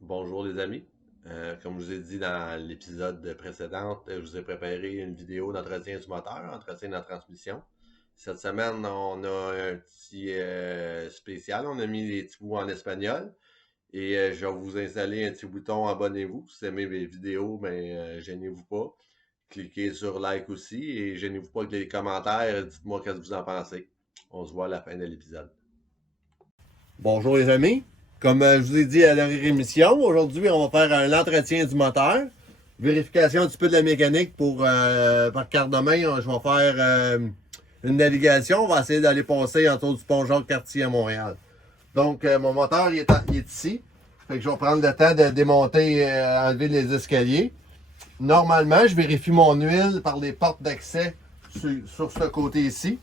Bonjour les amis. Comme je vous ai dit dans l'épisode précédent, je vous ai préparé une vidéo d'entretien du moteur, entretien de la transmission. Cette semaine, on a un petit spécial. On a mis les petits bouts en espagnol. Et je vais vous installer un petit bouton abonnez-vous. Si vous aimez mes vidéos, gênez-vous pas. Cliquez sur like aussi et gênez-vous pas avec les commentaires. Dites-moi ce que vous en pensez. On se voit à la fin de l'épisode. Bonjour les amis. Comme je vous ai dit à la dernière émission, aujourd'hui on va faire un entretien du moteur, vérification un petit peu de la mécanique par carte de main. Je vais faire une navigation. On va essayer d'aller passer autour du pont Jacques-Cartier à Montréal. Donc mon moteur il est ici. Fait que je vais prendre le temps de démonter, enlever les escaliers. Normalement, je vérifie mon huile par les portes d'accès sur ce côté ici.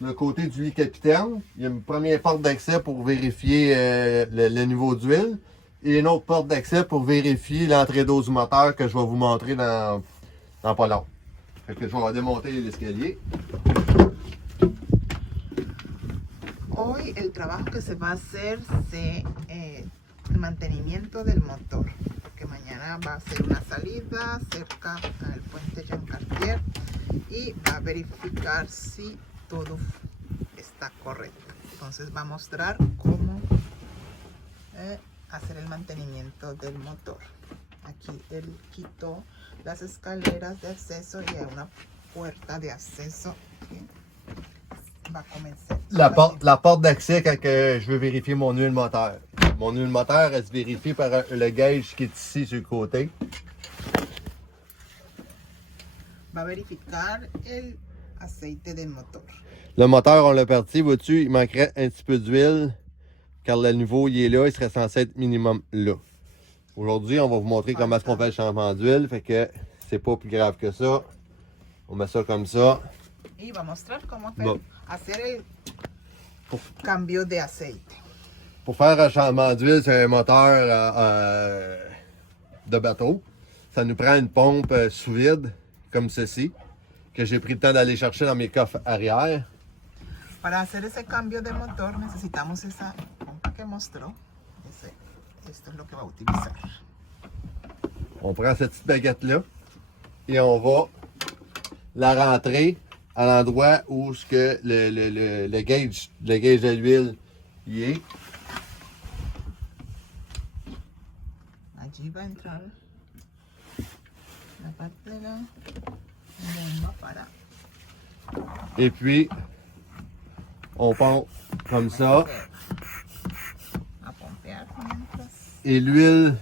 Le côté du lit capitaine, il y a une première porte d'accès pour vérifier le niveau d'huile et une autre porte d'accès pour vérifier l'entrée d'eau du moteur que je vais vous montrer dans pas long. Fait que je vais démonter l'escalier. Hoy el trabajo que se va a hacer es el mantenimiento del motor, porque mañana va a ser una salida cerca al puente Jean Cartier y va a verificar si todo está correcto. Entonces va a mostrar cómo hacer el mantenimiento del motor. Aquí él quitó las escaleras de acceso y hay una puerta de acceso que va a comenzar. La porte d'accès quand je veux vérifier mon huile moteur. Mon huile moteur, elle se vérifie par le gauge qui est ici sur le côté. Va a verificar el aceite del motor. Le moteur, on l'a parti, vois-tu, il manquerait un petit peu d'huile, car le niveau, il est là, il serait censé être minimum là. Aujourd'hui, on va vous montrer comment est-ce qu'on fait le changement d'huile, fait que c'est pas plus grave que ça. On met ça comme ça. Y va a mostrar cómo Bon. hacer el cambio de aceite. Pour faire un changement d'huile sur un moteur de bateau, ça nous prend une pompe sous vide, comme ceci, que j'ai pris le temps d'aller chercher dans mes coffres arrière. Para hacer ese cambio de motor necesitamos esa pompa que mostró. Esto es lo que va a utilizar. On prend cette petite baguette-là et on va la rentrer à l'endroit où ce que le gauge de l'huile y est. Allí va a entrar la parte de la bomba para Et puis, on pompe comme ça. a pompear mientras Et l'huile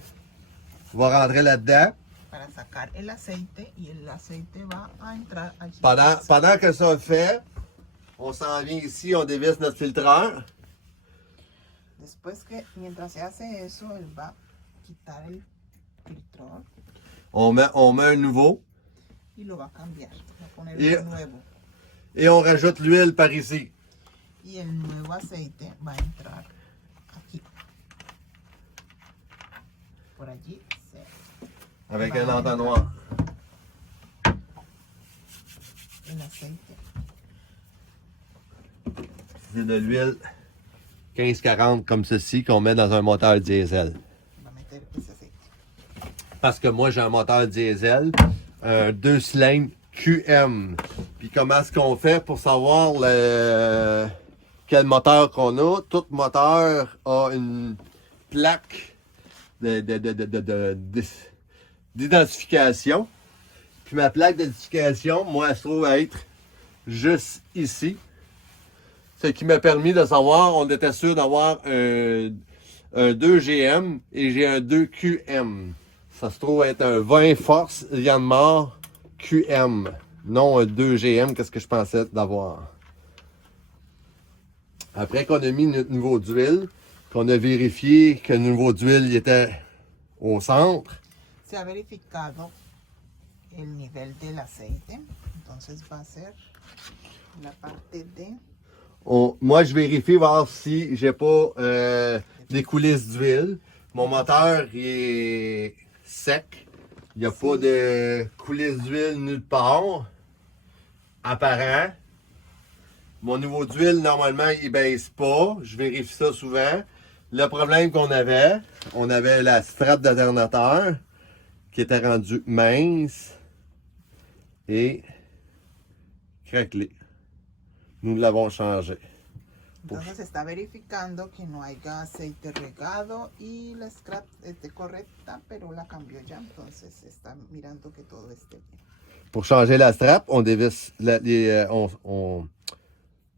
va rentrer là-dedans. para sacar el aceite y el aceite va a entrar allí. Pendant que ça fait, on s'en vient ici, on dévisse notre filtreur. Después que, mientras se hace eso, él va a quitar el filtro On met un nouveau y lo va a cambiar. Va a poner Y- el nuevo. et on rajoute l'huile par ici. Y el nuevo aceite va a entrar aquí. Por allí Avec un entonnoir. el aceite. C'est de l'huile 1540 comme ceci qu'on met dans un moteur diesel. Va a meter ese aceite. Parce que moi, j'ai un moteur diesel, un 2 cylindres QM. Puis comment est-ce qu'on fait pour savoir quel moteur qu'on a? Tout moteur a une plaque d'identification. Puis ma plaque d'identification, moi, elle se trouve à être juste ici. Ce qui m'a permis de savoir, on était sûr d'avoir un 2GM et j'ai un 2QM. Ça se trouve être un 20 force Yanmar QM, non un 2GM, qu'est-ce que je pensais d'avoir. Après qu'on a mis notre niveau d'huile, qu'on a vérifié que le niveau d'huile était au centre, Se ha verificado el nivel del aceite. Entonces va a ser la parte de moi je vérifie voir si j'ai pas des coulisses d'huile. Mon moteur il est sec. Il n'y a pas de coulisses d'huile nulle part. Apparent. Mon niveau d'huile, normalement, il baisse pas. Je vérifie ça souvent. le problème qu'on avait, on avait la strap d'alternateur qui était rendue mince et craquelée. Nous l'avons changé. Entonces se está verificando que no haya aceite regado y la scrap esté correcta, pero la cambió ya, entonces se está mirando que todo esté bien. Pour changer la strap, on dévisse on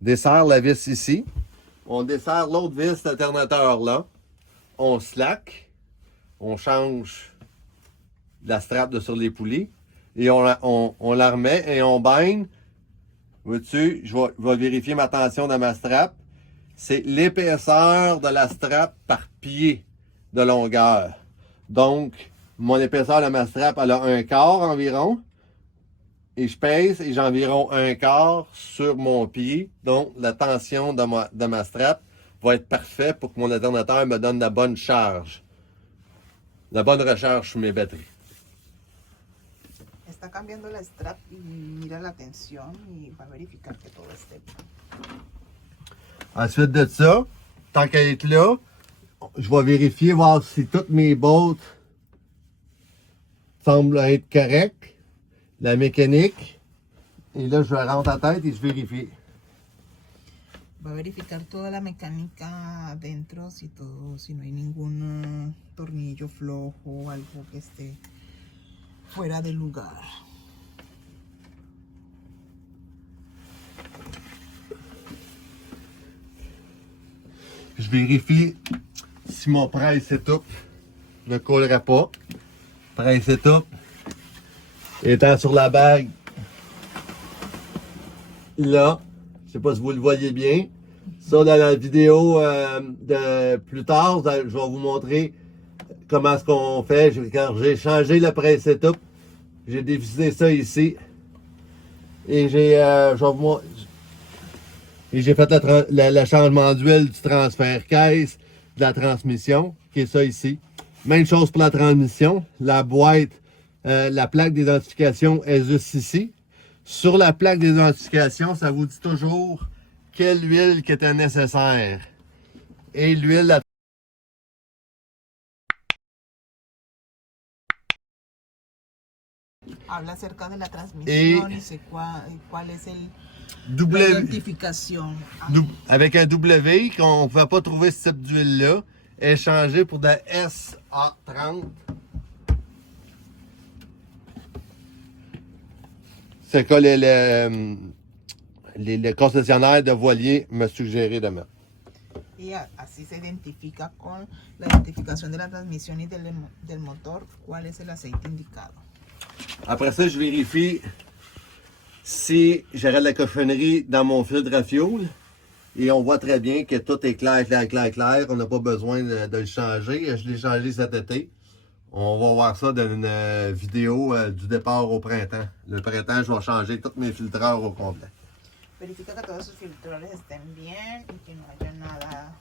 desserre la vis ici. On desserre l'autre vis d'alternateur là. On slack. On change la strap de sur les poulies. Et on la remet et on baigne. Vois-tu, je vais vérifier ma tension de ma strap. C'est l'épaisseur de la strap par pied de longueur. Donc, mon épaisseur de ma strap, elle a 1/4 environ. Et je pèse et j'ai environ 1/4 sur mon pied. Donc, la tension de ma strap va être parfaite pour que mon alternateur me donne la bonne charge. La bonne recharge sur mes batteries. Está cambiando la strap y mira la tensión y va a verificar que todo esté bien. Ensuite de ça, tant qu'à être là, je vais vérifier, voir si toutes mes bottes semblent être correctes. La mécanique. Et là, je rentre à tête et je vérifie. Va a verificar toda la mecánica adentro, si todo, si no hay ningún tornillo flojo o algo que esté fuera de lugar. Je vérifie si mon presse setup ne collera pas. Presse setup étant sur la bague là, je sais pas si vous le voyez bien. Ça, dans la vidéo de plus tard, je vais vous montrer comment est-ce qu'on fait. Quand j'ai changé le presse setup, j'ai dévissé ça ici. Et j'ai fait le changement d'huile du transfert caisse de la transmission, qui est ça ici. Même chose pour la transmission. La boîte, la plaque d'identification est juste ici. Sur la plaque d'identification, ça vous dit toujours quelle huile qui était nécessaire. Et l'huile Habla acerca de la transmisión y sé cuál es la identificación. Avec un W, qu'on ne pouvait pas trouver ce type d'huile-là, est changé pour de la SA30. C'est que le concessionnaire de voilier m'a suggéré de mettre. Y así se identifica con la identificación de la transmisión y del motor cuál es el aceite indicado. Après ça, je vérifie si j'aurai de la cochonnerie dans mon filtre à fioul. Et on voit très bien que tout est clair. On n'a pas besoin de le changer. Je l'ai changé cet été. On va voir ça dans une vidéo du départ au printemps. Le printemps, je vais changer tous mes filtreurs au complet. Verifica que todos sus filtradores estén bien y que no haya nada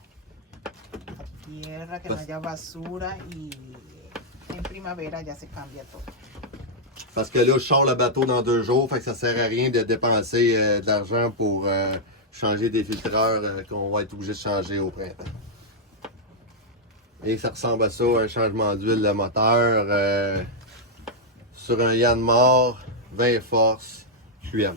a tierra, que no haya basura y en primavera ya se cambia todo. Parce que là, je sors le bateau dans 2 jours, fait que ça sert à rien de dépenser de l'argent pour changer des filtreurs qu'on va être obligé de changer au printemps. Et ça ressemble à ça, un changement d'huile de moteur sur un Yanmar 20 forces QM.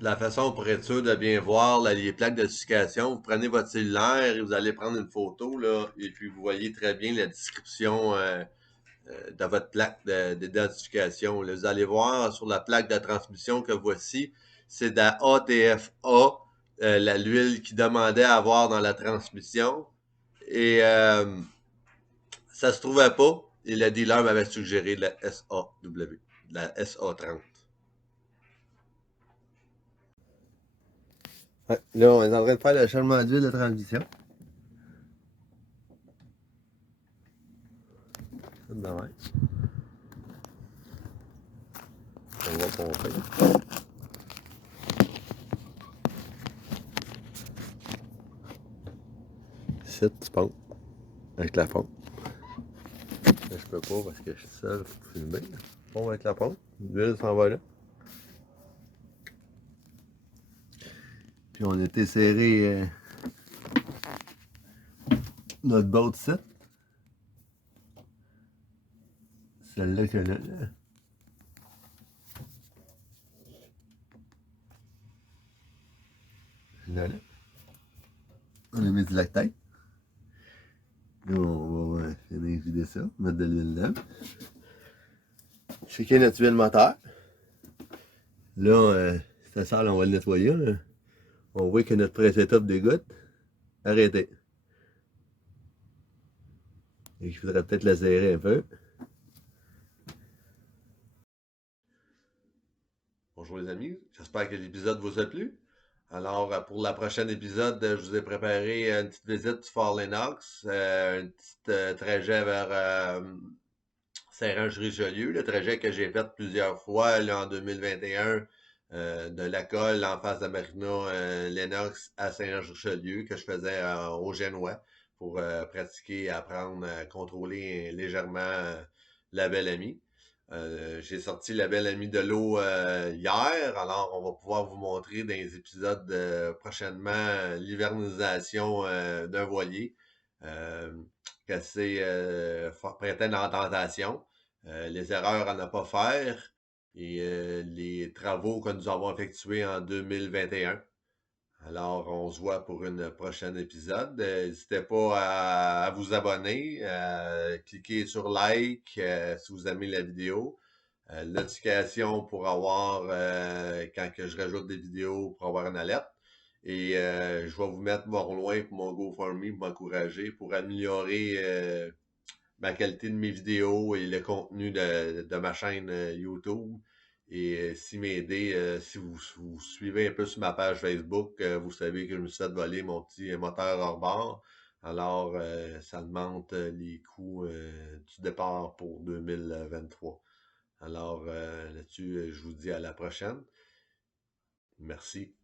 La façon pour être sûr de bien voir les plaques d'identification, vous prenez votre cellulaire et vous allez prendre une photo là, et puis vous voyez très bien la description de votre plaque d'identification. Vous allez voir sur la plaque de transmission que voici, c'est de la ATFA, l'huile qu'il demandait à avoir dans la transmission. Et ça se trouvait pas. Et le dealer m'avait suggéré de la SAW, de la SA30. Ouais, là, on est en train de faire le changement d'huile de transmission. On va pomper. Ici, tu pompes avec la pompe. Mais je peux pas parce que je suis seul pour filmer. Pompe avec la pompe. L'huile s'en va là. Puis on était serré notre boat set. Celle-là que là. Là. On a mis du lactate. Là, on va finir vider ça, mettre de l'huile dedans. Checker notre huile moteur. Là, c'est sale, on va le nettoyer. Là. On voit que notre pré-setup dégoûte. Arrêtez. Et il faudrait peut-être la serrer un peu. Bonjour les amis, j'espère que l'épisode vous a plu. Alors, pour la prochaine épisode, je vous ai préparé une petite visite du Fort Lennox, un petit trajet vers Saint-Jean-Richelieu, le trajet que j'ai fait plusieurs fois là, en 2021 de la colle en face de Marina Lennox à Saint-Jean-Richelieu que je faisais au Génois pour pratiquer, apprendre à contrôler légèrement la belle amie. J'ai sorti la belle amie de l'eau hier, alors on va pouvoir vous montrer dans les épisodes prochainement l'hivernisation d'un voilier. Assez prêtait dans la tentation. Les erreurs à ne pas faire et les travaux que nous avons effectués en 2021. Alors, on se voit pour une prochaine épisode. N'hésitez pas à vous abonner, cliquez sur like si vous aimez la vidéo. Notification pour avoir, quand que je rajoute des vidéos, pour avoir une alerte. Et je vais vous mettre mon loin pour mon GoFundMe pour m'encourager, pour améliorer ma qualité de mes vidéos et le contenu de ma chaîne YouTube. Et si m'aider, si vous suivez un peu sur ma page Facebook, vous savez que je me suis fait voler mon petit moteur hors bord. Alors, ça augmente les coûts du départ pour 2023. Alors, là-dessus, je vous dis à la prochaine. Merci.